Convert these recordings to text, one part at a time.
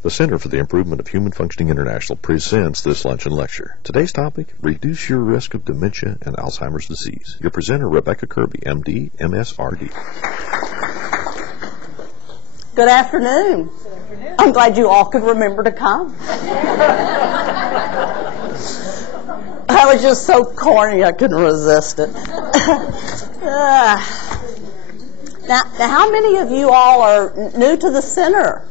The Center for the Improvement of Human Functioning International presents this luncheon lecture. Today's topic, reduce your risk of dementia and Alzheimer's disease. Your presenter, Rebecca Kirby, MD, MSRD. Good afternoon. I'm glad you all could remember to come. I was just so corny I couldn't resist it. Now, how many of you all are new to the center?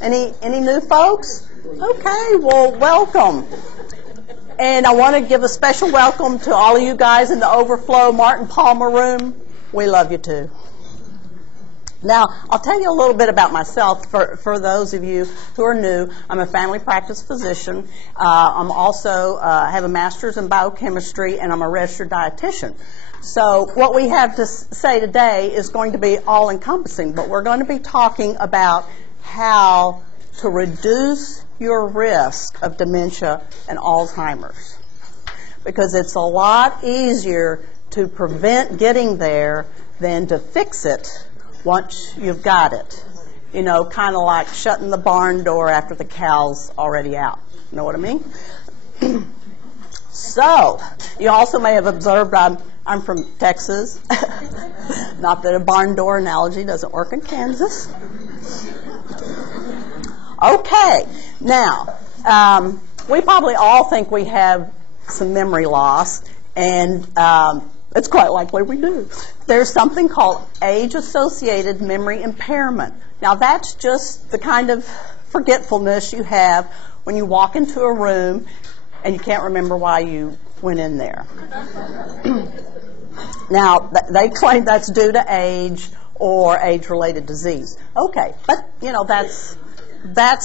Any new folks? Okay, well, welcome. And I want to give a special welcome to all of you guys in the Overflow Martin Palmer room. We love you too. Now, I'll tell you a little bit about myself for those of you who are new. I'm a family practice physician. I'm also have a master's in biochemistry, and I'm a registered dietitian. So what we have to say today is going to be all-encompassing, but we're going to be talking about how to reduce your risk of dementia and Alzheimer's. Because it's a lot easier to prevent getting there than to fix it once you've got it. You know, kind of like shutting the barn door after the cow's already out. You know what I mean? So, you also may have observed I'm from Texas. Not that a barn door analogy doesn't work in Kansas. Okay, now, we probably all think we have some memory loss, and it's quite likely we do. There's something called age-associated memory impairment. Now, that's just the kind of forgetfulness you have when you walk into a room and you can't remember why you went in there. Now, they claim that's due to age or age-related disease. Okay, but, you know, that's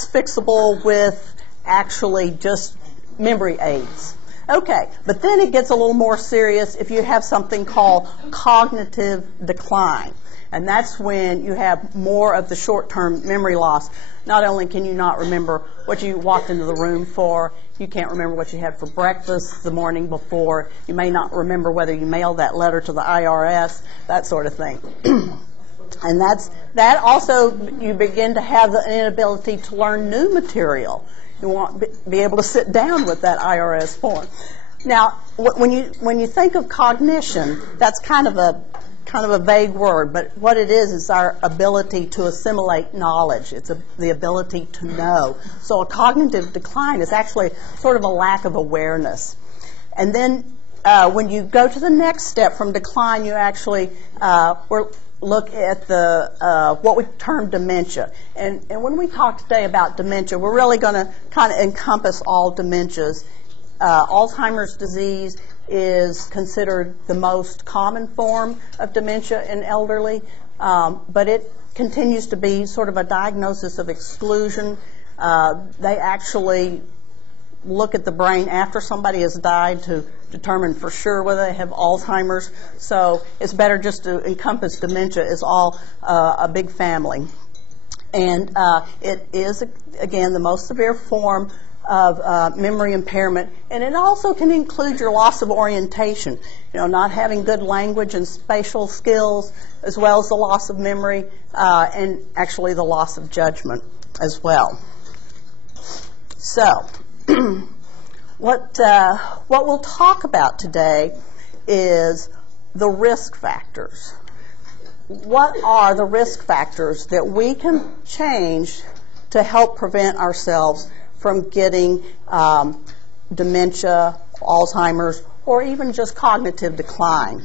fixable with actually just memory aids. Okay, but then it gets a little more serious if you have something called cognitive decline. And that's when you have more of the short-term memory loss. Not only can you not remember what you walked into the room for, you can't remember what you had for breakfast the morning before, you may not remember whether you mailed that letter to the IRS, that sort of thing. And that also, you begin to have the inability to learn new material. You won't be able to sit down with that IRS form. Now, when you think of cognition, that's kind of a vague word, but what it is our ability to assimilate knowledge. It's the ability to know. So a cognitive decline is actually sort of a lack of awareness. And then when you go to the next step from decline, you actually look at the what we term dementia. And when we talk today about dementia, we're really going to kind of encompass all dementias. Alzheimer's disease is considered the most common form of dementia in elderly, but it continues to be sort of a diagnosis of exclusion. They actually look at the brain after somebody has died to determine for sure whether they have Alzheimer's. So it's better just to encompass dementia as all a big family. And it is, again, the most severe form of memory impairment, and it also can include your loss of orientation, you know, not having good language and spatial skills, as well as the loss of memory, and actually the loss of judgment as well. So, what we'll talk about today is the risk factors. What are the risk factors that we can change to help prevent ourselves from getting dementia, Alzheimer's, or even just cognitive decline?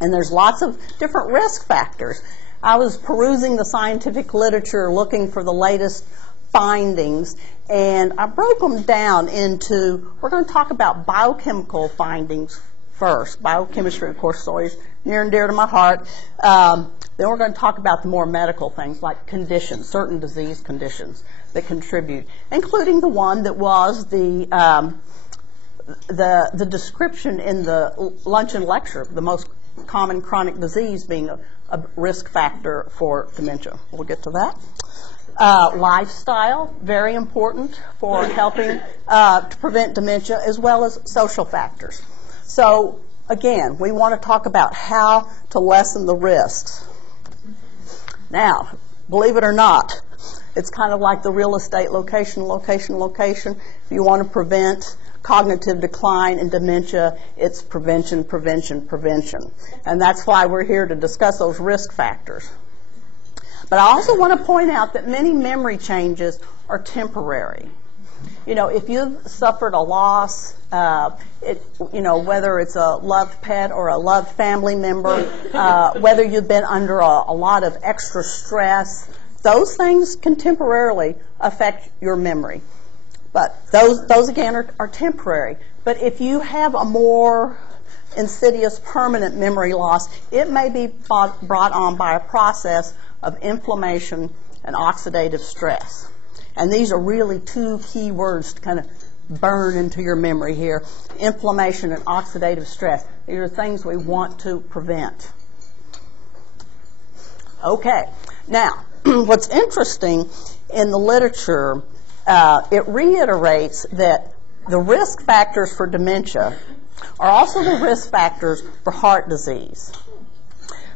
And there's lots of different risk factors. I was perusing the scientific literature looking for the latest findings, and I broke them down into, we're going to talk about biochemical findings first. Biochemistry, of course, is always near and dear to my heart. Then we're going to talk about the more medical things like conditions, certain disease conditions that contribute, including the one that was the description in the luncheon lecture, the most common chronic disease being a risk factor for dementia. We'll get to that. Lifestyle, very important for helping to prevent dementia, as well as social factors. So, again, we want to talk about how to lessen the risks. Now, believe it or not, It's kind of like the real estate location, location, location. If you want to prevent cognitive decline and dementia, it's prevention, prevention, prevention. And that's why we're here to discuss those risk factors. But I also want to point out that many memory changes are temporary. You know, if you've suffered a loss, whether it's a loved pet or a loved family member, whether you've been under a lot of extra stress, those things can temporarily affect your memory. But those again are temporary. But if you have a more insidious permanent memory loss, it may be brought on by a process of inflammation and oxidative stress. And these are really two key words to kind of burn into your memory here: inflammation and oxidative stress. These are things we want to prevent. Okay, now what's interesting in the literature, it reiterates that the risk factors for dementia are also the risk factors for heart disease.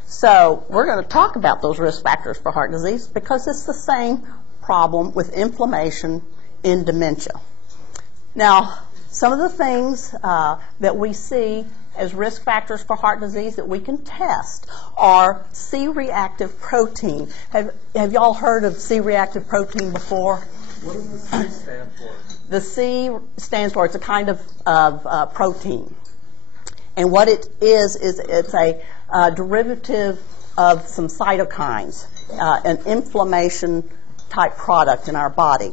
So we're going to talk about those risk factors for heart disease because it's the same problem with inflammation in dementia. Now, some of the things that we see as risk factors for heart disease that we can test are C-reactive protein. Have y'all heard of C-reactive protein before? What does the C stand for? The C stands for, it's a kind of protein. And what it is it's a derivative of some cytokines, an inflammation type product in our body.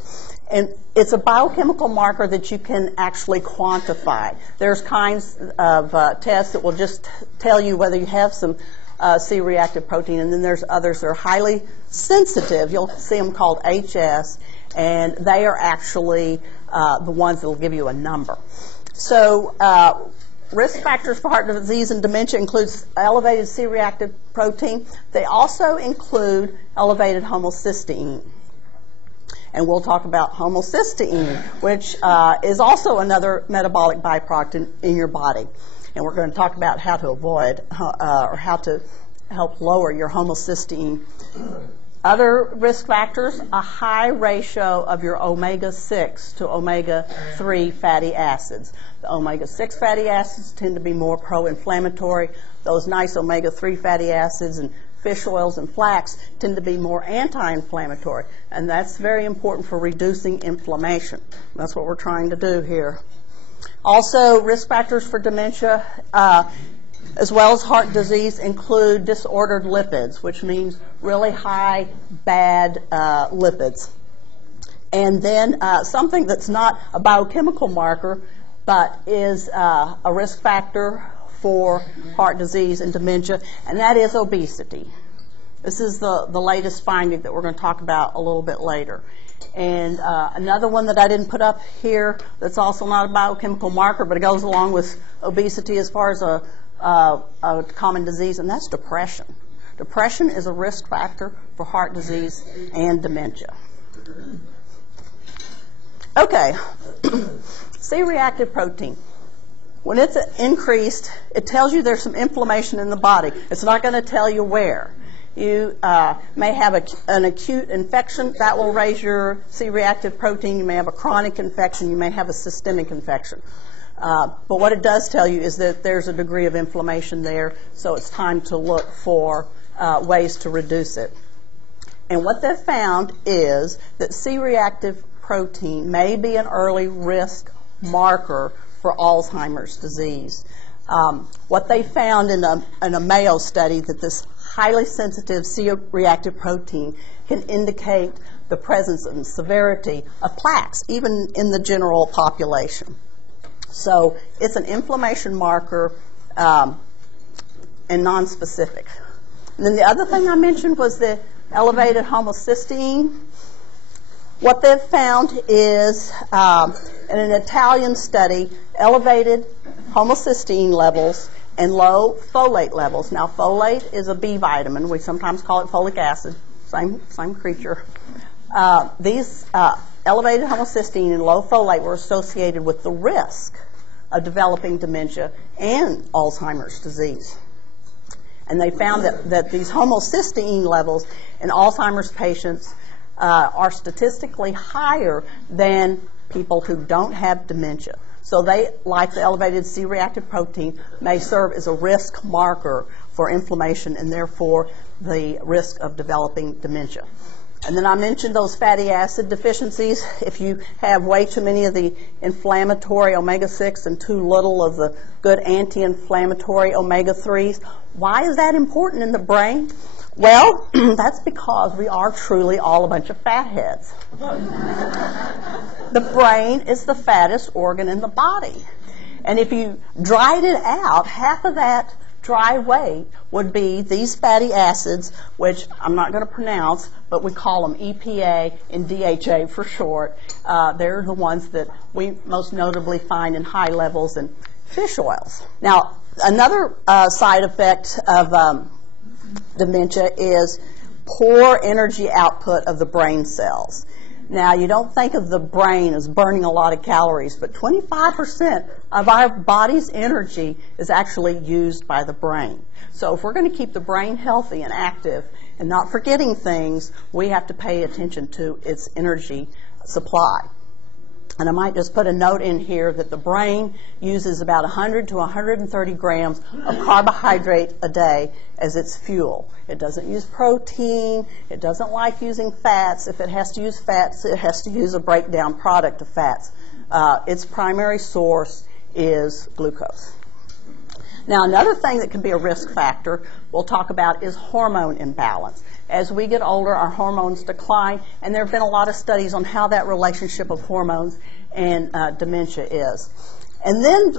And it's a biochemical marker that you can actually quantify. There's kinds of tests that will just tell you whether you have some C-reactive protein, and then there's others that are highly sensitive. You'll see them called HS, and they are actually the ones that will give you a number. So risk factors for heart disease and dementia includes elevated C-reactive protein. They also include elevated homocysteine. And we'll talk about homocysteine, which is also another metabolic byproduct in your body. And we're going to talk about how to avoid or how to help lower your homocysteine. Other risk factors, a high ratio of your omega-6 to omega-3 fatty acids. The omega-6 fatty acids tend to be more pro-inflammatory. Those nice omega-3 fatty acids and fish oils and flax tend to be more anti-inflammatory, and that's very important for reducing inflammation. That's what we're trying to do here. Also, risk factors for dementia, as well as heart disease, include disordered lipids, which means really high, bad lipids. And then something that's not a biochemical marker, but is a risk factor for heart disease and dementia, and that is obesity. This is the latest finding that we're going to talk about a little bit later. And another one that I didn't put up here that's also not a biochemical marker, but it goes along with obesity as far as a common disease, and that's depression. Depression is a risk factor for heart disease and dementia. Okay, C-reactive protein. When it's increased, it tells you there's some inflammation in the body. It's not going to tell you where. You may have an acute infection. That will raise your C-reactive protein. You may have a chronic infection. You may have a systemic infection. But what it does tell you is that there's a degree of inflammation there, so it's time to look for ways to reduce it. And what they've found is that C-reactive protein may be an early risk marker for Alzheimer's disease. What they found in a Mayo study, that this highly sensitive C-reactive protein can indicate the presence and severity of plaques, even in the general population. So it's an inflammation marker and nonspecific. And then the other thing I mentioned was the elevated homocysteine. What they've found is, in an Italian study, elevated homocysteine levels and low folate levels. Now, folate is a B vitamin. We sometimes call it folic acid, same creature. These elevated homocysteine and low folate were associated with the risk of developing dementia and Alzheimer's disease. And they found that these homocysteine levels in Alzheimer's patients are statistically higher than people who don't have dementia. So they, like the elevated C-reactive protein, may serve as a risk marker for inflammation and therefore the risk of developing dementia. And then I mentioned those fatty acid deficiencies. If you have way too many of the inflammatory omega-6 and too little of the good anti-inflammatory omega-3s, why is that important in the brain? Well, that's because we are truly all a bunch of fatheads. The brain is the fattest organ in the body. And if you dried it out, half of that dry weight would be these fatty acids, which I'm not going to pronounce, but we call them EPA and DHA for short. They're the ones that we most notably find in high levels in fish oils. Now, another side effect of dementia is poor energy output of the brain cells. Now, you don't think of the brain as burning a lot of calories, but 25% of our body's energy is actually used by the brain. So if we're going to keep the brain healthy and active and not forgetting things, we have to pay attention to its energy supply. And I might just put a note in here that the brain uses about 100 to 130 grams of carbohydrate a day as its fuel. It doesn't use protein. It doesn't like using fats. If it has to use fats, it has to use a breakdown product of fats. Its primary source is glucose. Now, another thing that can be a risk factor we'll talk about is hormone imbalance. As we get older, our hormones decline, and there have been a lot of studies on how that relationship of hormones and dementia is. And then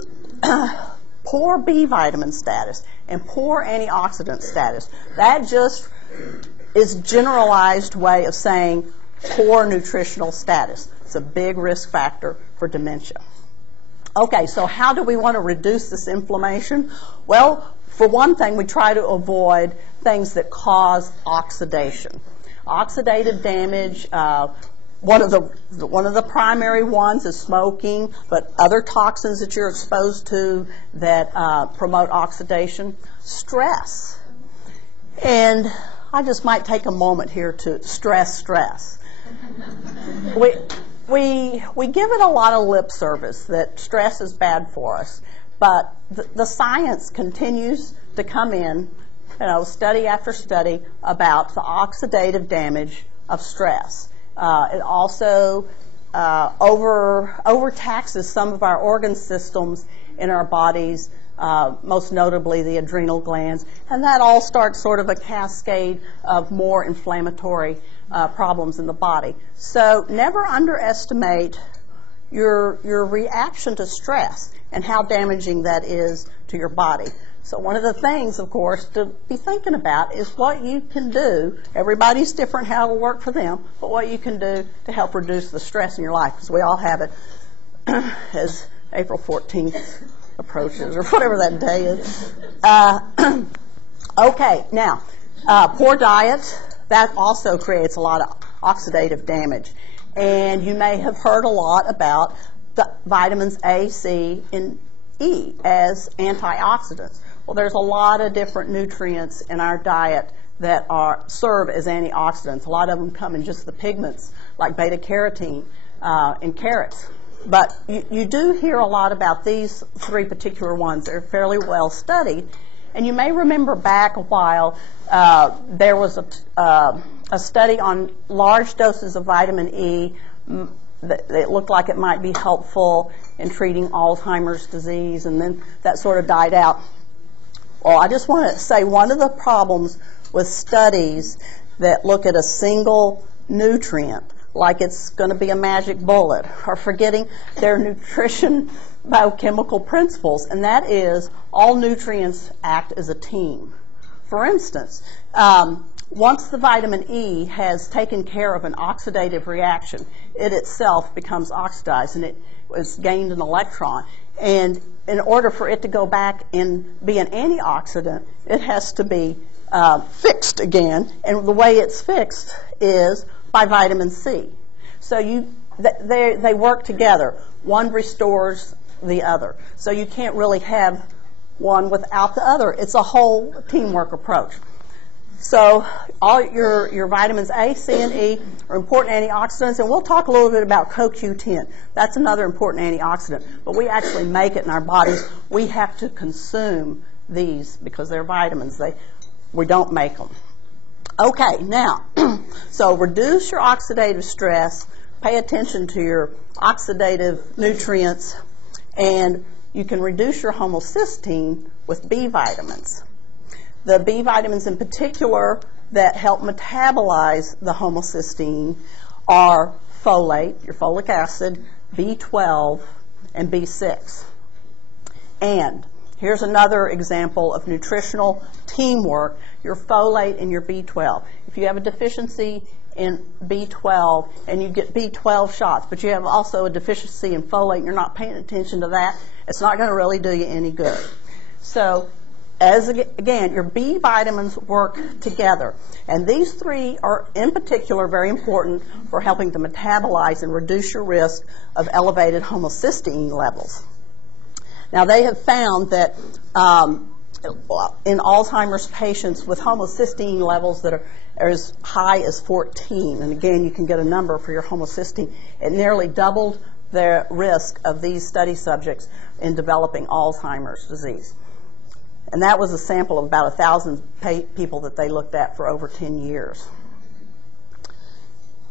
poor B vitamin status and poor antioxidant status. That just is generalized way of saying poor nutritional status. It's a big risk factor for dementia. Okay, so how do we want to reduce this inflammation? Well, for one thing, we try to avoid things that cause oxidation. Oxidative damage, one of the primary ones is smoking, but other toxins that you're exposed to that promote oxidation. Stress. And I just might take a moment here to stress. We give it a lot of lip service that stress is bad for us, but the science continues to come in, study after study about the oxidative damage of stress. It also overtaxes some of our organ systems in our bodies, most notably the adrenal glands, and that all starts sort of a cascade of more inflammatory problems in the body. So never underestimate your reaction to stress and how damaging that is to your body. So one of the things, of course, to be thinking about is what you can do. Everybody's different how it'll work for them, but what you can do to help reduce the stress in your life, because we all have it as April 14th approaches, or whatever that day is. Okay, now, poor diet, that also creates a lot of oxidative damage. And you may have heard a lot about the vitamins A, C, and E as antioxidants. Well, there's a lot of different nutrients in our diet that serve as antioxidants. A lot of them come in just the pigments, like beta-carotene in carrots. But you do hear a lot about these three particular ones. They're fairly well studied. And you may remember back a while, there was a study on large doses of vitamin E. It looked like it might be helpful in treating Alzheimer's disease, and then that sort of died out. Well, I just want to say one of the problems with studies that look at a single nutrient, like it's going to be a magic bullet, are forgetting their nutrition biochemical principles, and that is all nutrients act as a team. For instance, once the vitamin E has taken care of an oxidative reaction, it itself becomes oxidized and it has gained an electron. And in order for it to go back and be an antioxidant, it has to be fixed again. And the way it's fixed is by vitamin C. So they work together. One restores the other. So you can't really have one without the other. It's a whole teamwork approach. So all your vitamins A, C, and E are important antioxidants, and we'll talk a little bit about CoQ10. That's another important antioxidant, but we actually make it in our bodies. We have to consume these because they're vitamins. We don't make them. Okay, now, so reduce your oxidative stress, pay attention to your oxidative nutrients, and you can reduce your homocysteine with B vitamins. The B vitamins in particular that help metabolize the homocysteine are folate, your folic acid, B12, and B6. And here's another example of nutritional teamwork, your folate and your B12. If you have a deficiency in B12 and you get B12 shots, but you have also a deficiency in folate and you're not paying attention to that, it's not going to really do you any good. So, again, your B vitamins work together. And these three are, in particular, very important for helping to metabolize and reduce your risk of elevated homocysteine levels. Now, they have found that in Alzheimer's patients with homocysteine levels that are as high as 14, and again, you can get a number for your homocysteine, it nearly doubled the risk of these study subjects in developing Alzheimer's disease. And that was a sample of about 1,000 people that they looked at for over 10 years.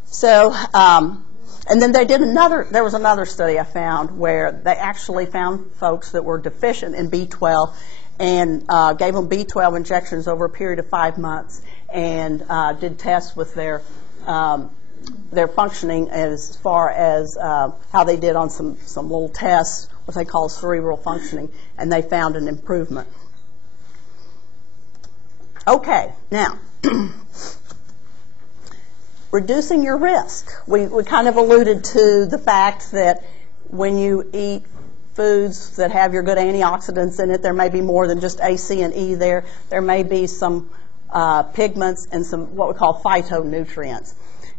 So, and then there was another study I found where they actually found folks that were deficient in B12 and gave them B12 injections over a period of 5 months and did tests with their functioning as far as how they did on some little tests, what they call cerebral functioning, and they found an improvement. Okay, now, reducing your risk. We kind of alluded to the fact that when you eat foods that have your good antioxidants in it, there may be more than just A, C, and E there. There may be some pigments and some what we call phytonutrients.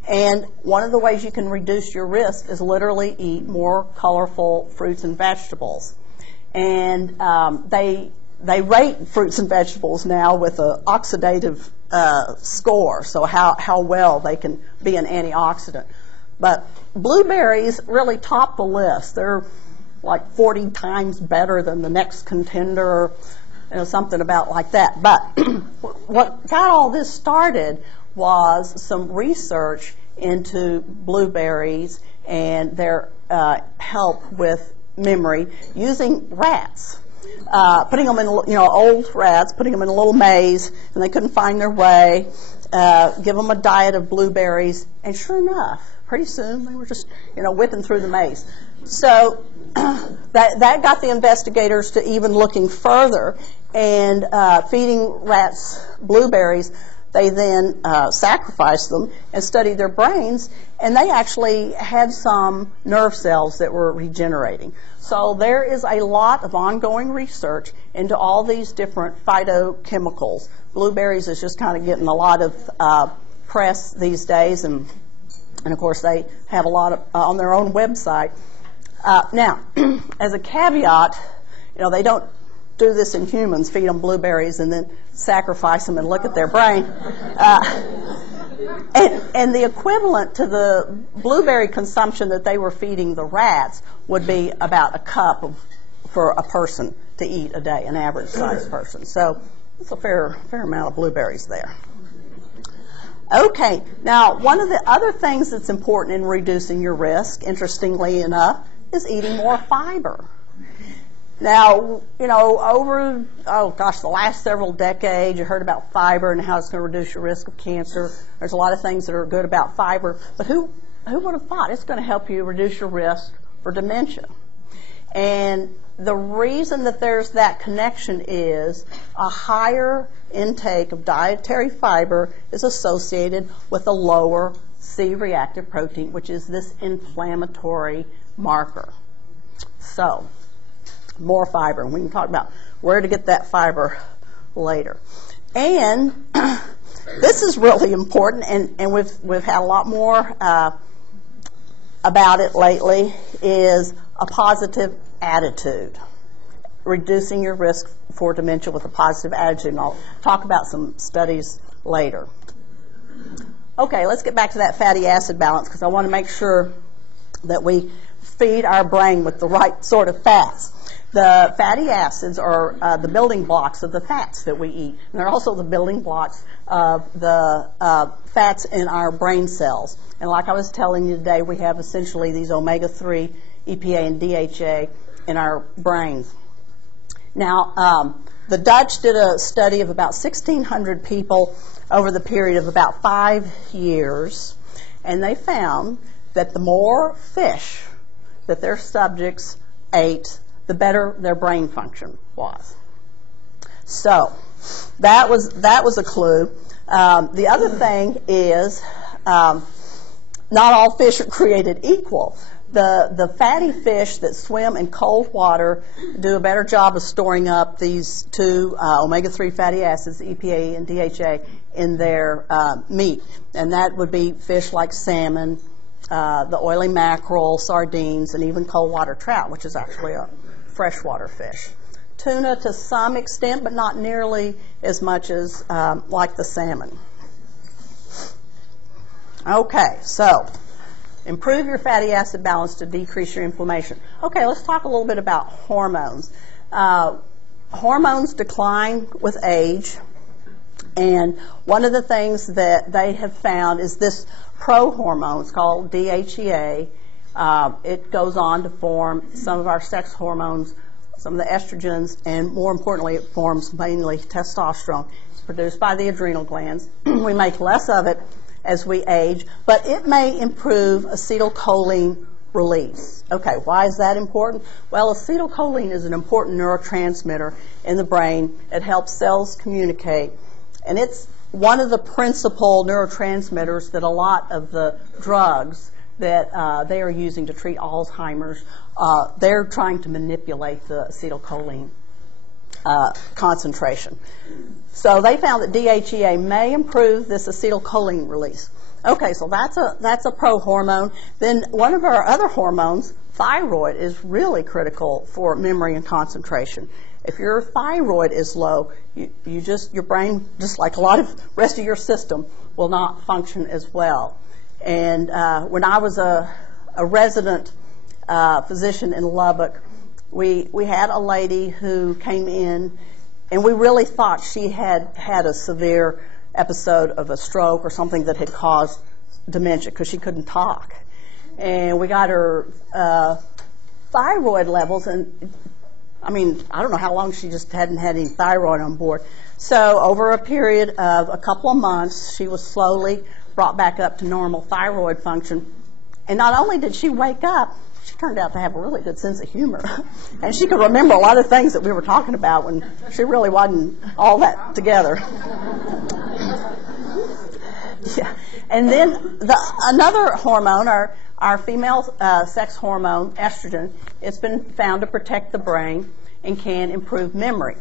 And one of the ways you can reduce your risk is literally eat more colorful fruits and vegetables. And they rate fruits and vegetables now with an oxidative score, so how well they can be an antioxidant. But blueberries really top the list. They're like 40 times better than the next contender, something about like that. But what got all this started was some research into blueberries and their help with memory using rats. Putting them in, old rats, putting them in a little maze, and they couldn't find their way, give them a diet of blueberries, and sure enough, pretty soon they were just, whipping through the maze. So that got the investigators to even looking further, and feeding rats blueberries, they then sacrificed them and studied their brains, and they actually had some nerve cells that were regenerating. So there is a lot of ongoing research into all these different phytochemicals. Blueberries is just kind of getting a lot of press these days, and of course they have a lot of, on their own website. Now, as a caveat, they don't do this in humans, feed them blueberries and then sacrifice them and look at their brain. And the equivalent to the blueberry consumption that they were feeding the rats would be about a cup for a person to eat a day, an average sized person. So it's a fair amount of blueberries there. Okay, now one of the other things that's important in reducing your risk, interestingly enough, is eating more fiber. Now, over, the last several decades, you heard about fiber and how it's going to reduce your risk of cancer. There's a lot of things that are good about fiber, but who would have thought it's going to help you reduce your risk for dementia? And the reason that there's that connection is a higher intake of dietary fiber is associated with a lower C-reactive protein, which is this inflammatory marker. So, more fiber. We can talk about where to get that fiber later. And this is really important, and we've had a lot more about it lately, is a positive attitude. Reducing your risk for dementia with a positive attitude. And I'll talk about some studies later. Okay, let's get back to that fatty acid balance because I want to make sure that we feed our brain with the right sort of fats. The fatty acids are the building blocks of the fats that we eat, and they're also the building blocks of the fats in our brain cells. And like I was telling you today, we have essentially these omega-3, EPA, and DHA in our brains. Now, the Dutch did a study of about 1,600 people over the period of about 5 years, and they found that the more fish that their subjects ate, the better their brain function was. So that was a clue. The other thing is not all fish are created equal. The fatty fish that swim in cold water do a better job of storing up these two omega-3 fatty acids, EPA and DHA, in their meat. And that would be fish like salmon, the oily mackerel, sardines, and even cold water trout, which is actually a freshwater fish. Tuna to some extent, but not nearly as much as like the salmon. Okay, so improve your fatty acid balance to decrease your inflammation. Okay, let's talk a little bit about hormones. Hormones decline with age, and one of the things that they have found is this prohormone. It's called DHEA. It goes on to form some of our sex hormones, some of the estrogens, and more importantly, it forms mainly testosterone. It's produced by the adrenal glands. We make less of it as we age, but it may improve acetylcholine release. Okay, why is that important? Well, acetylcholine is an important neurotransmitter in the brain. It helps cells communicate, and it's one of the principal neurotransmitters that a lot of the drugs that they are using to treat Alzheimer's, they're trying to manipulate the acetylcholine concentration. So they found that DHEA may improve this acetylcholine release. Okay, so that's a prohormone. Then one of our other hormones, thyroid, is really critical for memory and concentration. If your thyroid is low, your brain, just like a lot of rest of your system, will not function as well. And when I was a resident physician in Lubbock, we had a lady who came in, and we really thought she had had a severe episode of a stroke or something that had caused dementia because she couldn't talk. And we got her thyroid levels, and I mean, I don't know how long she just hadn't had any thyroid on board. So over a period of a couple of months, she was slowly brought back up to normal thyroid function. And not only did she wake up, she turned out to have a really good sense of humor. And she could remember a lot of things that we were talking about when she really wasn't all that together. Yeah. And then another hormone, our female sex hormone, estrogen, it's been found to protect the brain and can improve memory.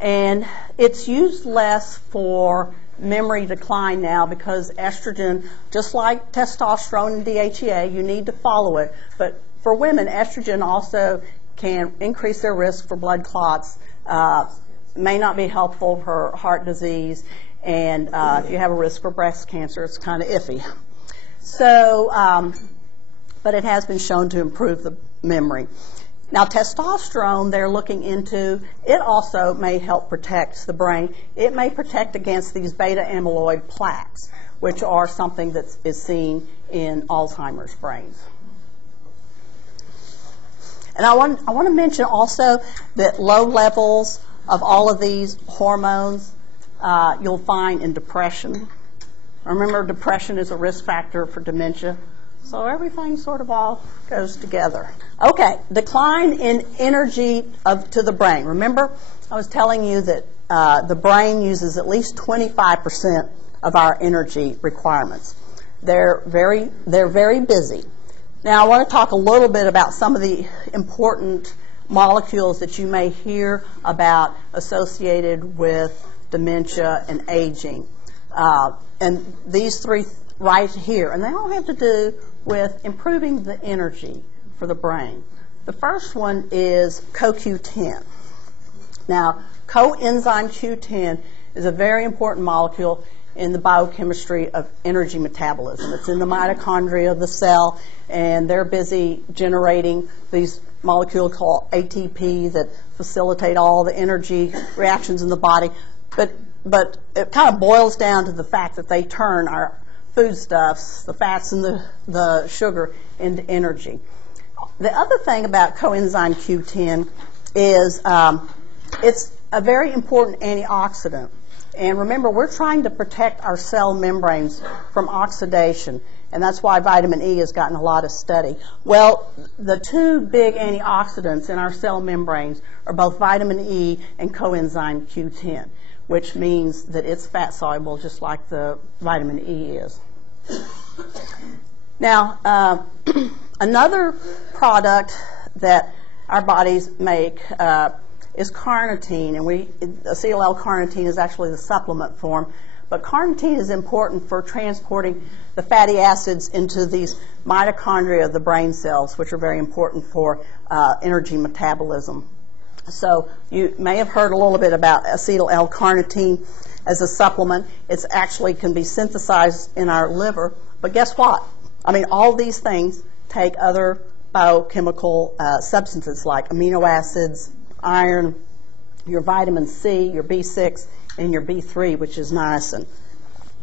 And it's used less for memory decline now because estrogen, just like testosterone and DHEA, you need to follow it. But for women, estrogen also can increase their risk for blood clots, may not be helpful for heart disease, and if you have a risk for breast cancer, it's kind of iffy. So, but it has been shown to improve the memory. Now, testosterone, they're looking into, it also may help protect the brain. It may protect against these beta amyloid plaques, which are something that is seen in Alzheimer's brains. And I want to mention also that low levels of all of these hormones you'll find in depression. Remember, depression is a risk factor for dementia. So everything sort of all goes together. Okay, decline in energy to the brain. Remember, I was telling you that the brain uses at least 25% of our energy requirements. They're very busy. Now, I want to talk a little bit about some of the important molecules that you may hear about associated with dementia and aging. And these three right here, and they all have to do with improving the energy for the brain. The first one is CoQ10. Now, coenzyme Q10 is a very important molecule in the biochemistry of energy metabolism. It's in the mitochondria of the cell, and they're busy generating these molecules called ATP that facilitate all the energy reactions in the body. But it kind of boils down to the fact that they turn our foodstuffs, the fats and the sugar, into energy. The other thing about coenzyme Q10 is it's a very important antioxidant. And remember, we're trying to protect our cell membranes from oxidation, and that's why vitamin E has gotten a lot of study. Well, the two big antioxidants in our cell membranes are both vitamin E and coenzyme Q10, which means that it's fat soluble just like the vitamin E is. Now, another product that our bodies make is carnitine, and acetyl L-carnitine is actually the supplement form, but carnitine is important for transporting the fatty acids into these mitochondria of the brain cells, which are very important for energy metabolism. So you may have heard a little bit about acetyl L-carnitine as a supplement. It's actually can be synthesized in our liver, but guess what? I mean, all these things take other biochemical substances like amino acids, iron, your vitamin C, your B6, and your B3, which is niacin.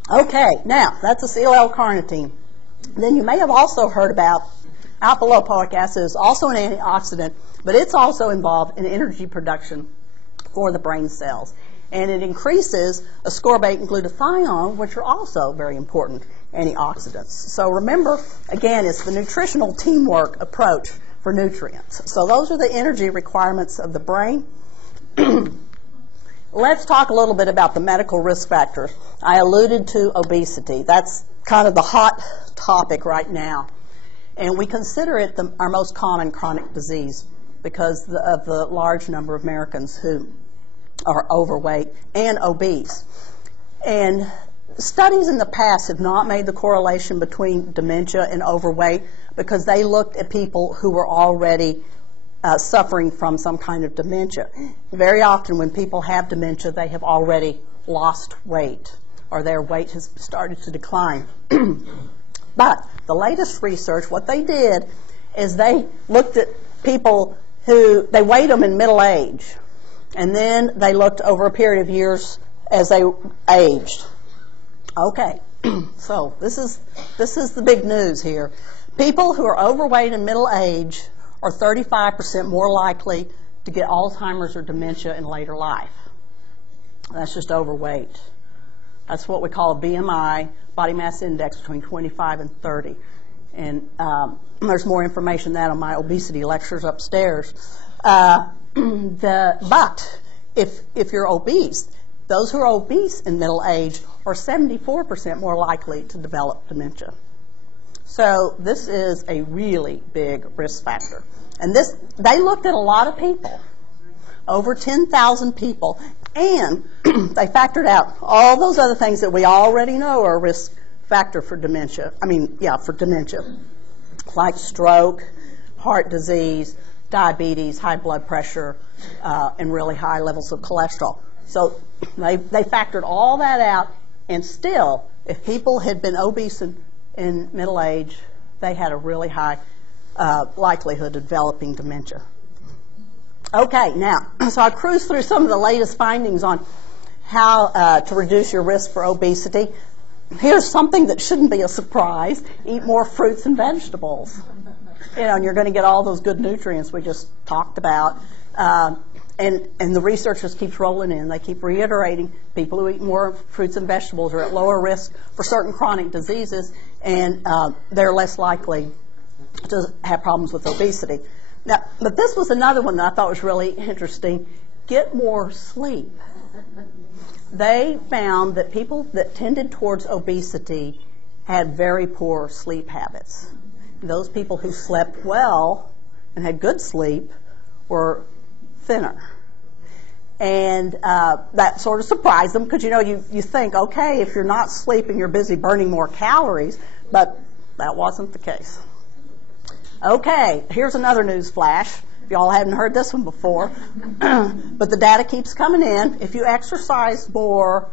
Okay, now that's acetyl L-carnitine. Then you may have also heard about alpha-lipoic acid is also an antioxidant, but it's also involved in energy production for the brain cells. And it increases ascorbate and glutathione, which are also very important antioxidants. So remember, again, it's the nutritional teamwork approach for nutrients. So those are the energy requirements of the brain. Let's talk a little bit about the medical risk factors. I alluded to obesity. That's kind of the hot topic right now. And we consider it our most common chronic disease because of the large number of Americans who are overweight and obese. And studies in the past have not made the correlation between dementia and overweight because they looked at people who were already suffering from some kind of dementia. Very often when people have dementia, they have already lost weight or their weight has started to decline. But the latest research, what they did is they looked at people who, they weighed them in middle age, and then they looked over a period of years as they aged. Okay, so this is the big news here. People who are overweight in middle age are 35% more likely to get Alzheimer's or dementia in later life. That's just overweight. That's what we call a BMI, body mass index, between 25 and 30. And there's more information on that on my obesity lectures upstairs. But if you're obese, those who are obese in middle age are 74% more likely to develop dementia. So this is a really big risk factor. And they looked at a lot of people, over 10,000 people, and they factored out all those other things that we already know are a risk factor for dementia. For dementia, like stroke, heart disease, diabetes, high blood pressure, and really high levels of cholesterol. So they factored all that out, and still, if people had been obese in middle age, they had a really high likelihood of developing dementia. Okay, now, so I cruised through some of the latest findings on how to reduce your risk for obesity. Here's something that shouldn't be a surprise. Eat more fruits and vegetables. And you're going to get all those good nutrients we just talked about. And the research just keeps rolling in. They keep reiterating people who eat more fruits and vegetables are at lower risk for certain chronic diseases, and they're less likely to have problems with obesity. Now, but this was another one that I thought was really interesting. Get more sleep. They found that people that tended towards obesity had very poor sleep habits. Those people who slept well and had good sleep were thinner. And that sort of surprised them because, you think, okay, if you're not sleeping, you're busy burning more calories, but that wasn't the case. Okay, here's another news flash. If y'all haven't heard this one before, but the data keeps coming in. If you exercise more,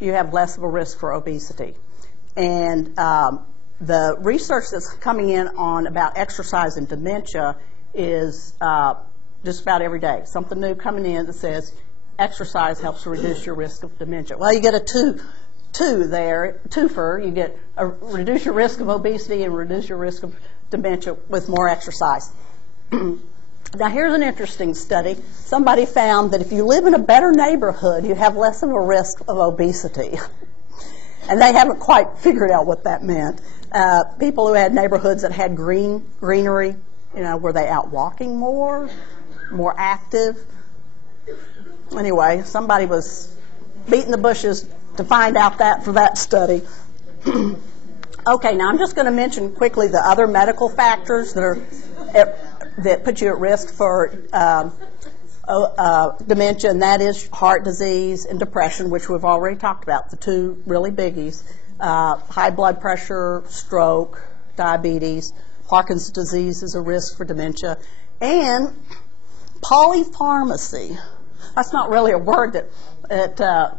you have less of a risk for obesity. And the research that's coming in on about exercise and dementia is just about every day. Something new coming in that says exercise helps reduce your risk of dementia. Well, you get a twofer. You get reduce your risk of obesity and reduce your risk of dementia with more exercise. Now, here's an interesting study. Somebody found that if you live in a better neighborhood, you have less of a risk of obesity. And they haven't quite figured out what that meant. People who had neighborhoods that had greenery, were they out walking more active? Anyway, somebody was beating the bushes to find out that for that study. Okay, now I'm just going to mention quickly the other medical factors that put you at risk for dementia, and that is heart disease and depression, which we've already talked about, the two really biggies. High blood pressure, stroke, diabetes, Parkinson's disease is a risk for dementia, and polypharmacy. That's not really a word that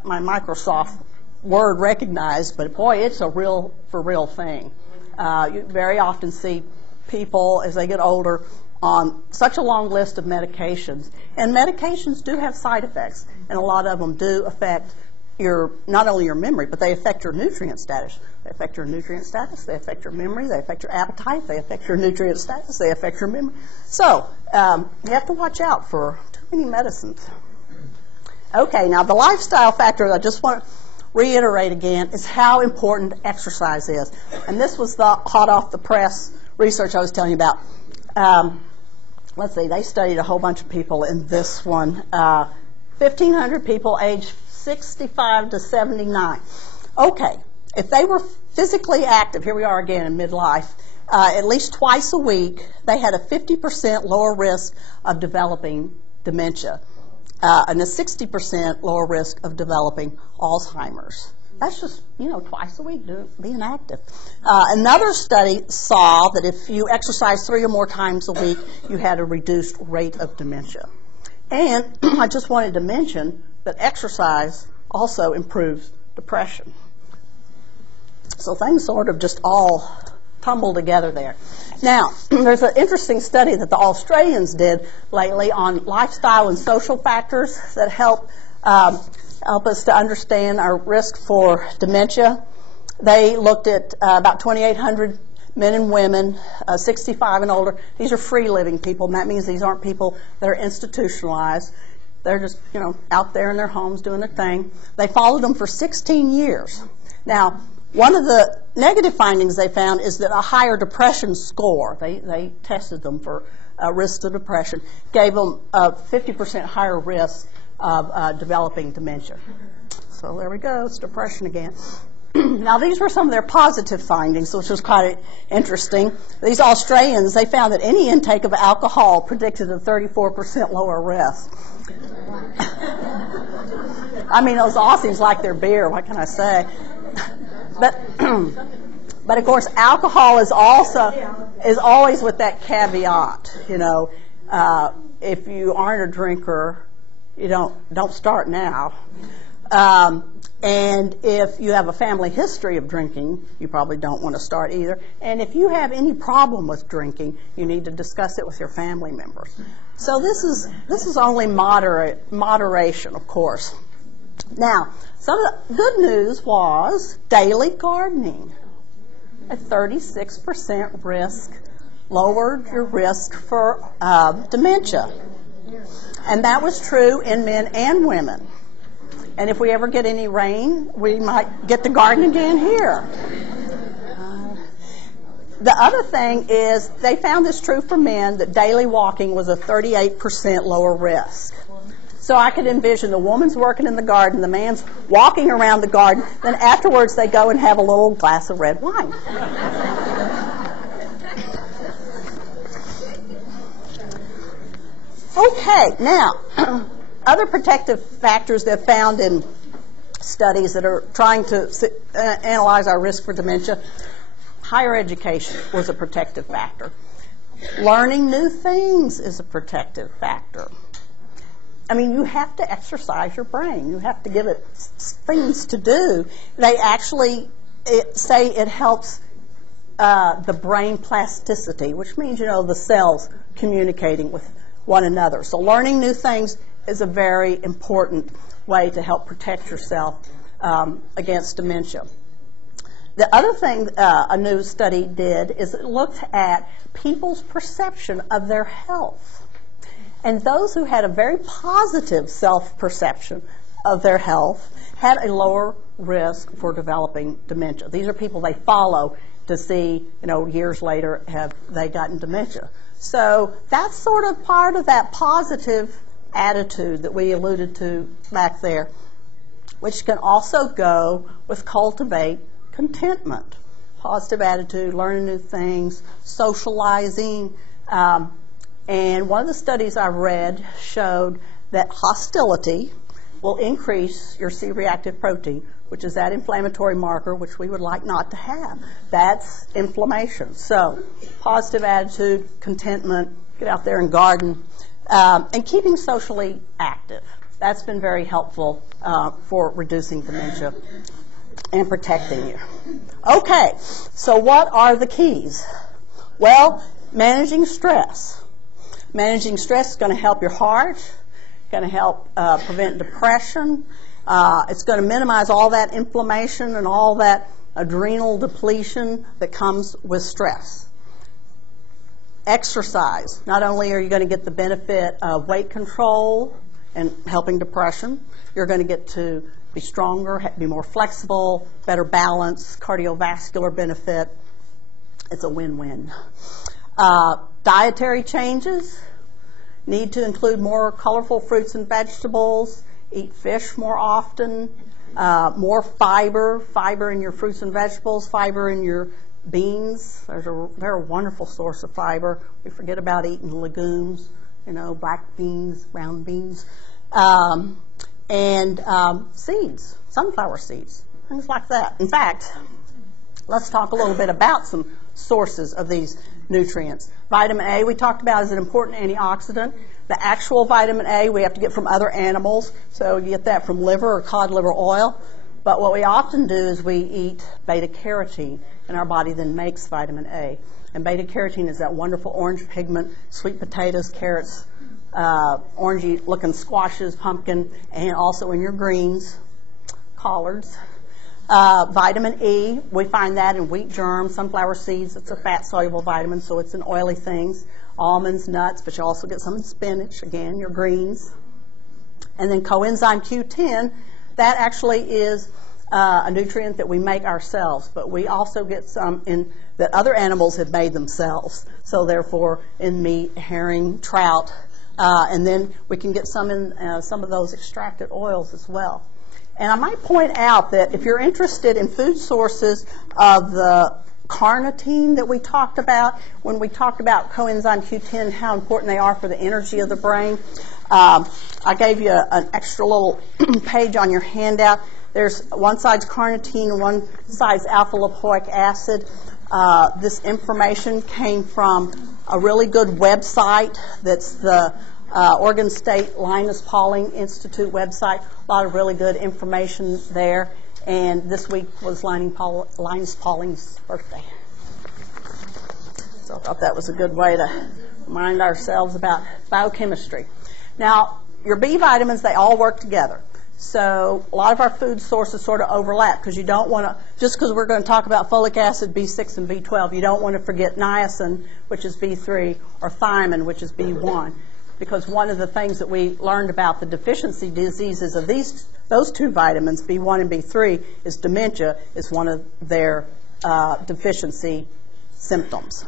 my Microsoft Word recognized, but boy, it's a for real thing. You very often see people as they get older on such a long list of medications, and medications do have side effects, and a lot of them do affect not only your memory, but they affect your nutrient status. They affect your nutrient status, they affect your memory, they affect your appetite, they affect your nutrient status, they affect your memory. So you have to watch out for too many medicines. Okay, now the lifestyle factor that I just want to reiterate again is how important exercise is. And this was the hot off the press research I was telling you about. Let's see, they studied a whole bunch of people in this one. 1,500 people aged 65 to 79. Okay, if they were physically active, here we are again in midlife, at least twice a week, they had a 50% lower risk of developing dementia and a 60% lower risk of developing Alzheimer's. That's just, twice a week being active. Another study saw that if you exercise 3 or more times a week, you had a reduced rate of dementia. And I just wanted to mention that exercise also improves depression. So things sort of just all tumble together there. Now, there's an interesting study that the Australians did lately on lifestyle and social factors that help us to understand our risk for dementia. They looked at about 2,800 men and women, 65 and older. These are free living people, and that means these aren't people that are institutionalized. They're just, out there in their homes doing their thing. They followed them for 16 years. Now, one of the negative findings they found is that a higher depression score, they tested them for risks of depression, gave them a 50% higher risk of developing dementia. So there we go, it's depression again. Now, these were some of their positive findings, which was quite interesting. These Australians, they found that any intake of alcohol predicted a 34% lower risk. I mean, those Aussies like their beer, what can I say? But of course, alcohol is always with that caveat. If you aren't a drinker, you don't start now. And if you have a family history of drinking, you probably don't want to start either. And if you have any problem with drinking, you need to discuss it with your family members. So this is only moderation, of course. Now, some of the good news was daily gardening. A 36% lowered your risk for dementia. And that was true in men and women. And if we ever get any rain, we might get to garden again here. The other thing is they found this true for men, that daily walking was a 38% lower risk. So I could envision the woman's working in the garden, the man's walking around the garden, then afterwards they go and have a little glass of red wine. Okay, now, other protective factors they've found in studies that are trying to analyze our risk for dementia, higher education was a protective factor. Learning new things is a protective factor. I mean, you have to exercise your brain. You have to give it things to do. They actually say it helps the brain plasticity, which means, the cells communicating with one another. So learning new things is a very important way to help protect yourself against dementia. The other thing a new study did is it looked at people's perception of their health. And those who had a very positive self-perception of their health had a lower risk for developing dementia. These are people they follow to see, years later, have they gotten dementia. So that's sort of part of that positive attitude that we alluded to back there, which can also go with cultivate contentment. Positive attitude, learning new things, socializing. And one of the studies I read showed that hostility will increase your C-reactive protein, which is that inflammatory marker which we would like not to have. That's inflammation. So positive attitude, contentment, get out there and garden, and keeping socially active. That's been very helpful for reducing dementia and protecting you. Okay, so what are the keys? Well, managing stress. Managing stress is going to help your heart, going to help prevent depression. It's going to minimize all that inflammation and all that adrenal depletion that comes with stress. Exercise. Not only are you going to get the benefit of weight control and helping depression, you're going to get to be stronger, be more flexible, better balance, cardiovascular benefit. It's a win-win. Dietary changes. Need to include more colorful fruits and vegetables, eat fish more often, more fiber in your fruits and vegetables, fiber in your beans. They're a wonderful source of fiber. We forget about eating legumes, black beans, brown beans, and seeds, sunflower seeds, things like that. In fact, let's talk a little bit about some sources of these nutrients. Vitamin A we talked about is an important antioxidant. The actual vitamin A we have to get from other animals, so you get that from liver or cod liver oil. But what we often do is we eat beta-carotene, and our body then makes vitamin A. And beta-carotene is that wonderful orange pigment, sweet potatoes, carrots, orangey-looking squashes, pumpkin, and also in your greens, collards. Vitamin E, we find that in wheat germs, sunflower seeds. It's a fat-soluble vitamin, so it's in oily things. Almonds, nuts, but you also get some in spinach, again, your greens. And then coenzyme Q10, that actually is a nutrient that we make ourselves, but we also get some in that other animals have made themselves. So therefore, in meat, herring, trout, and then we can get some in some of those extracted oils as well. And I might point out that if you're interested in food sources of the carnitine that we talked about, when we talked about coenzyme Q10, how important they are for the energy of the brain, I gave you an extra little page on your handout. There's one side's carnitine and one side's alpha-lipoic acid. This information came from a really good website that's the Oregon State Linus Pauling Institute website. A lot of really good information there. And this week was Linus Pauling's birthday. So I thought that was a good way to remind ourselves about biochemistry. Now, your B vitamins, they all work together. So a lot of our food sources sort of overlap because you don't want to, just because we're going to talk about folic acid, B6 and B12, you don't want to forget niacin, which is B3, or thiamine, which is B1. Because one of the things that we learned about the deficiency diseases of those two vitamins, B1 and B3, is dementia is one of their deficiency symptoms.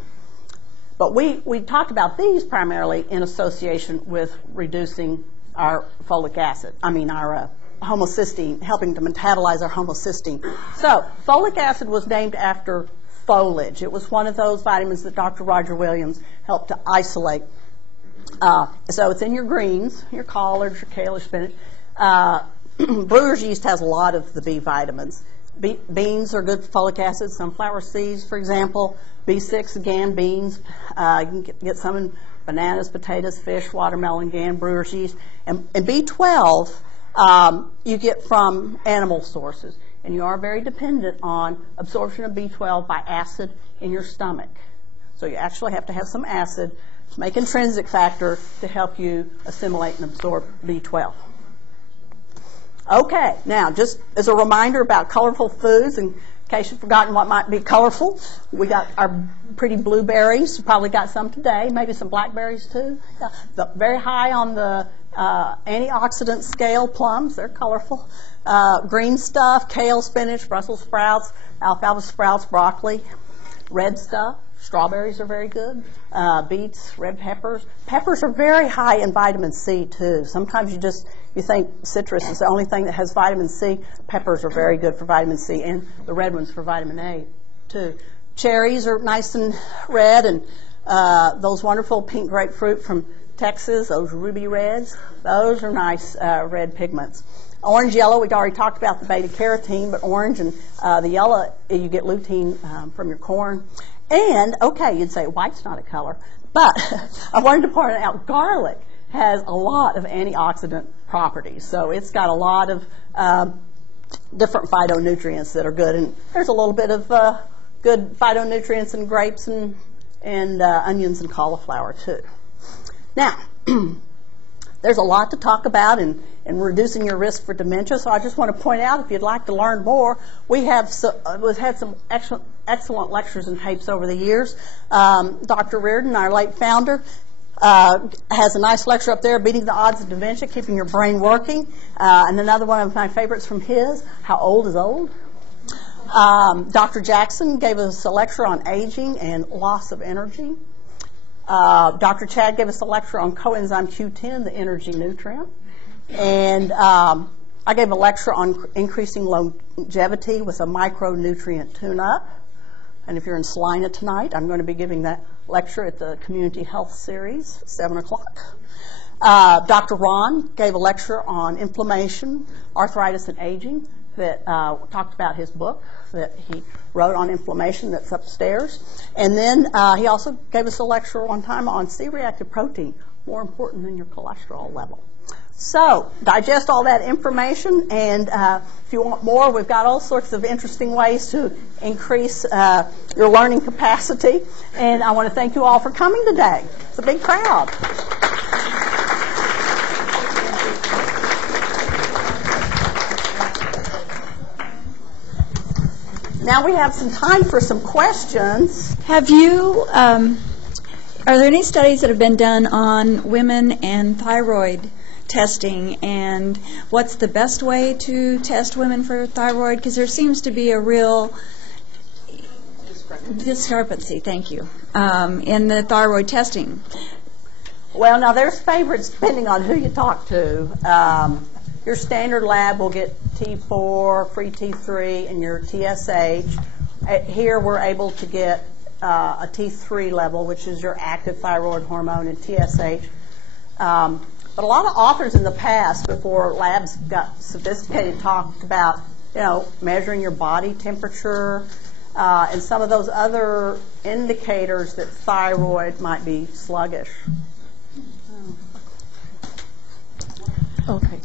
But we talked about these primarily in association with reducing our folic acid, our homocysteine, helping to metabolize our homocysteine. So folic acid was named after foliage. It was one of those vitamins that Dr. Roger Williams helped to isolate. So it's in your greens, your collards, your kale, your spinach. Brewer's yeast has a lot of the B vitamins. Beans are good for folic acid. Sunflower seeds, for example. B6, again, beans. You can get some in bananas, potatoes, fish, watermelon, again, brewer's yeast. And B12 you get from animal sources. And you are very dependent on absorption of B12 by acid in your stomach. So you actually have to have some acid, make intrinsic factor to help you assimilate and absorb B12. Okay, now just as a reminder about colorful foods, in case you've forgotten what might be colorful, we got our pretty blueberries. You probably got some today, maybe some blackberries too. Yeah. Very high on the antioxidant scale, plums, they're colorful. Green stuff, kale, spinach, Brussels sprouts, alfalfa sprouts, broccoli. Red stuff, strawberries are very good. Beets, red peppers. Peppers are very high in vitamin C too. Sometimes you think citrus is the only thing that has vitamin C. Peppers are very good for vitamin C, and the red ones for vitamin A too. Cherries are nice and red, and those wonderful pink grapefruit from Texas, those ruby reds, those are nice red pigments. Orange, yellow, we've already talked about the beta carotene, but orange and the yellow, you get lutein from your corn. And, okay, you'd say white's not a color, but I wanted to point out garlic has a lot of antioxidant properties. So it's got a lot of different phytonutrients that are good. And there's a little bit of good phytonutrients in grapes and onions and cauliflower too. Now, there's a lot to talk about in reducing your risk for dementia, so I just want to point out, if you'd like to learn more, we've had some excellent lectures and tapes over the years. Dr. Riordan, our late founder, has a nice lecture up there, Beating the Odds of Dementia, Keeping Your Brain Working, and another one of my favorites from his, How Old is Old. Dr. Jackson gave us a lecture on aging and loss of energy. Dr. Chad gave us a lecture on coenzyme Q10, the energy nutrient. And I gave a lecture on increasing longevity with a micronutrient tune-up. And if you're in Salina tonight, I'm going to be giving that lecture at the Community Health Series, 7 o'clock. Dr. Ron gave a lecture on inflammation, arthritis, and aging that talked about his book that he wrote on inflammation that's upstairs. And then he also gave us a lecture one time on C-reactive protein, more important than your cholesterol level. So digest all that information, and if you want more, we've got all sorts of interesting ways to increase your learning capacity. And I want to thank you all for coming today. It's a big crowd. Now we have some time for some questions. Have you, are there any studies that have been done on women and thyroid testing, and what's the best way to test women for thyroid? Because there seems to be a real discrepancy, thank you, in the thyroid testing. Well, now there's favorites depending on who you talk to. Your standard lab will get T4, free T3, and your TSH. Here we're able to get a T3 level, which is your active thyroid hormone, and TSH. But a lot of authors in the past, before labs got sophisticated, talked about, measuring your body temperature and some of those other indicators that thyroid might be sluggish. Okay.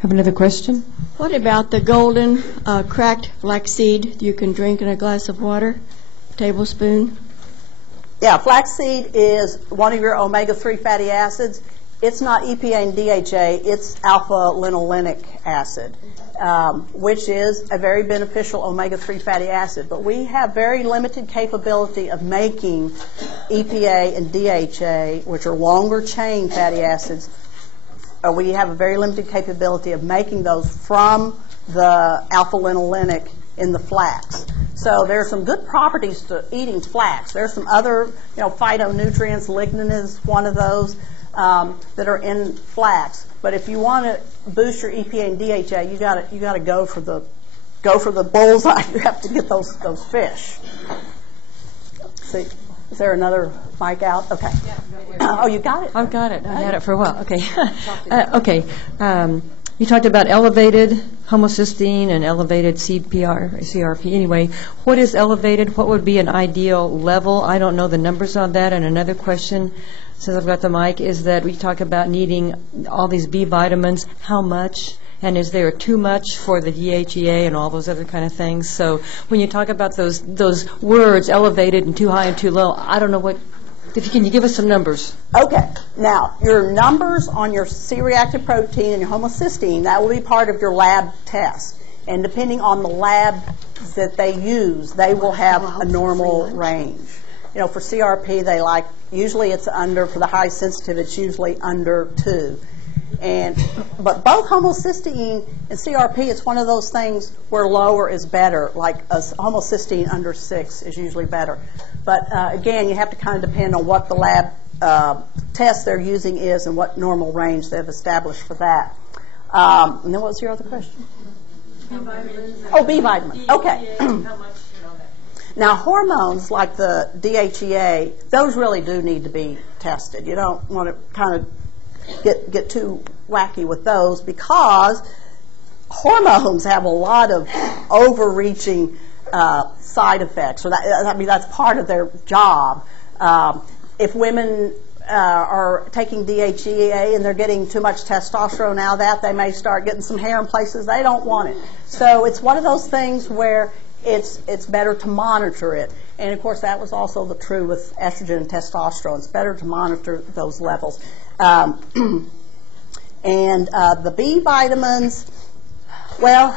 Have another question? What about the golden cracked flaxseed you can drink in a glass of water, tablespoon? Yeah, flaxseed is one of your omega-3 fatty acids. It's not EPA and DHA, it's alpha-linolenic acid, which is a very beneficial omega-3 fatty acid. But we have very limited capability of making EPA and DHA, which are longer chain fatty acids. We have a very limited capability of making those from the alpha-linolenic in the flax. So there's some good properties to eating flax. There's some other, phytonutrients. Lignin is one of those that are in flax. But if you want to boost your EPA and DHA, you got to go for the bullseye. You have to get those fish. See. Is there another mic out? Okay. Oh, you got it? I've got it. I had it for a while. Okay. Okay. You talked about elevated homocysteine and elevated CRP. Anyway, what is elevated? What would be an ideal level? I don't know the numbers on that. And another question, since I've got the mic, is that we talk about needing all these B vitamins. How much? And is there too much for the DHEA and all those other kind of things? So when you talk about those words, elevated and too high and too low, I don't know what. Can you give us some numbers? Okay. Now, your numbers on your C-reactive protein and your homocysteine, that will be part of your lab test. And depending on the lab that they use, they will have a normal range. You know, for CRP, they like, usually it's under, for the high sensitive, it's usually under 2. But both homocysteine and CRP, it's one of those things where lower is better, like a homocysteine under 6 is usually better. But again, you have to kind of depend on what the lab test they're using is and what normal range they've established for that. And then what was your other question? B vitamins. Oh, B vitamins. Okay. How much? Now, hormones like the DHEA, those really do need to be tested. You don't want to kind of get too wacky with those because hormones have a lot of overreaching side effects. Or that's part of their job. If women are taking DHEA and they're getting too much testosterone out of that, they may start getting some hair in places they don't want it. So it's one of those things where it's better to monitor it. And of course, that was also true with estrogen and testosterone. It's better to monitor those levels. And the B vitamins, well,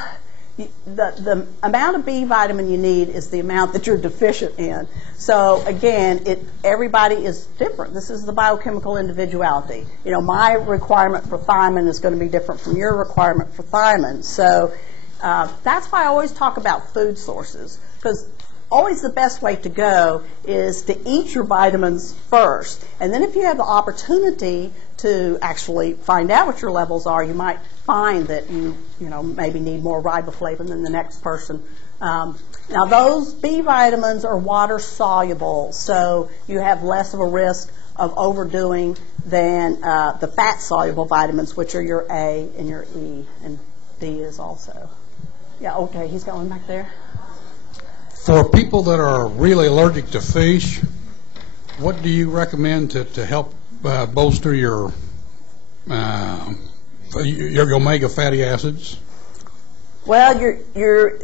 the amount of B vitamin you need is the amount that you're deficient in. So again, everybody is different. This is the biochemical individuality. You know, my requirement for thiamine is going to be different from your requirement for thiamine. So that's why I always talk about food sources, because always the best way to go is to eat your vitamins first. And then if you have the opportunity to actually find out what your levels are, you might find that you maybe need more riboflavin than the next person. Now those B vitamins are water soluble, so you have less of a risk of overdoing than the fat soluble vitamins, which are your A and your E, and D is also. Yeah, okay, he's going back there. For people that are really allergic to fish, what do you recommend to help bolster your omega fatty acids? Well, your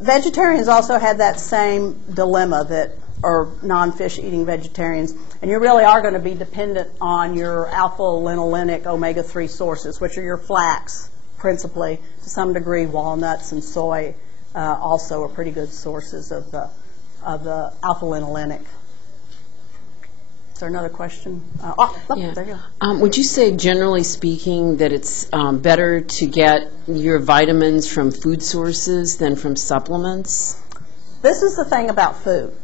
vegetarians also have that same dilemma that are non-fish eating vegetarians, and you really are going to be dependent on your alpha-linolenic omega-3 sources, which are your flax principally, to some degree walnuts and soy. Also are pretty good sources of the alpha-linolenic. Is there another question? There you go. Would you say, generally speaking, that it's better to get your vitamins from food sources than from supplements? This is the thing about food.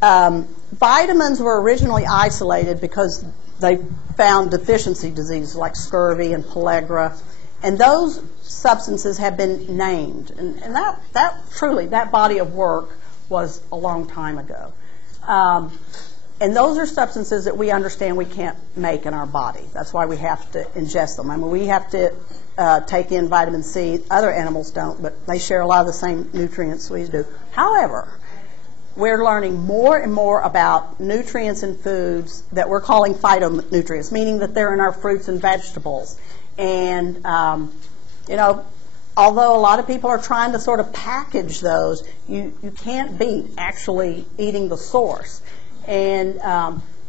Vitamins were originally isolated because they found deficiency diseases like scurvy and pellagra, and those substances have been named, and that truly, that body of work was a long time ago. And those are substances that we understand we can't make in our body. That's why we have to ingest them. I mean, we have to take in vitamin C. Other animals don't, but they share a lot of the same nutrients we do. However, we're learning more and more about nutrients in foods that we're calling phytonutrients, meaning that they're in our fruits and vegetables. And although a lot of people are trying to sort of package those, you can't beat actually eating the source. And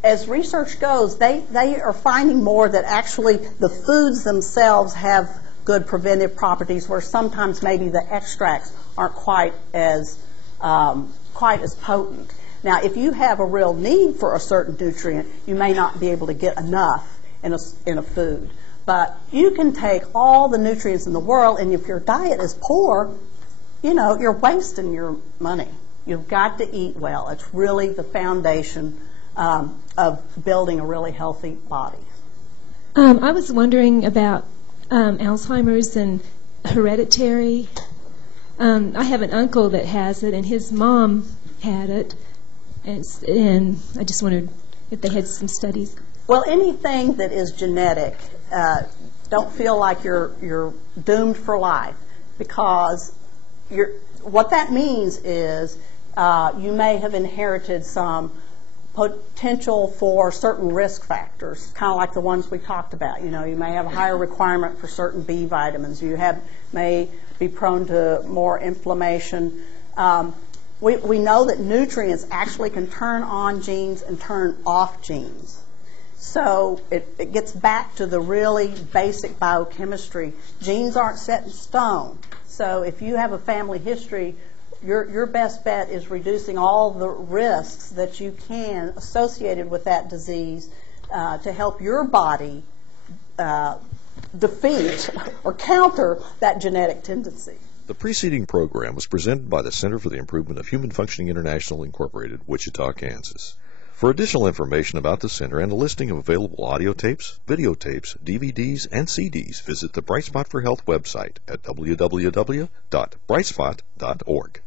as research goes, they are finding more that actually the foods themselves have good preventive properties, where sometimes maybe the extracts aren't quite as potent. Now, if you have a real need for a certain nutrient, you may not be able to get enough in a food. But you can take all the nutrients in the world, and if your diet is poor, you're wasting your money. You've got to eat well. It's really the foundation of building a really healthy body. I was wondering about Alzheimer's and hereditary. I have an uncle that has it, and his mom had it, and I just wondered if they had some studies. Well, anything that is genetic don't feel like you're doomed for life, because what that means is you may have inherited some potential for certain risk factors, kind of like the ones we talked about. You know, you may have a higher requirement for certain B vitamins. You may be prone to more inflammation. We know that nutrients actually can turn on genes and turn off genes. So it gets back to the really basic biochemistry. Genes aren't set in stone. So if you have a family history, your best bet is reducing all the risks that you can associated with that disease to help your body defeat or counter that genetic tendency. The preceding program was presented by the Center for the Improvement of Human Functioning International, Incorporated, Wichita, Kansas. For additional information about the center and a listing of available audio tapes, videotapes, DVDs, and CDs, visit the Bright Spot for Health website at www.brightspot.org.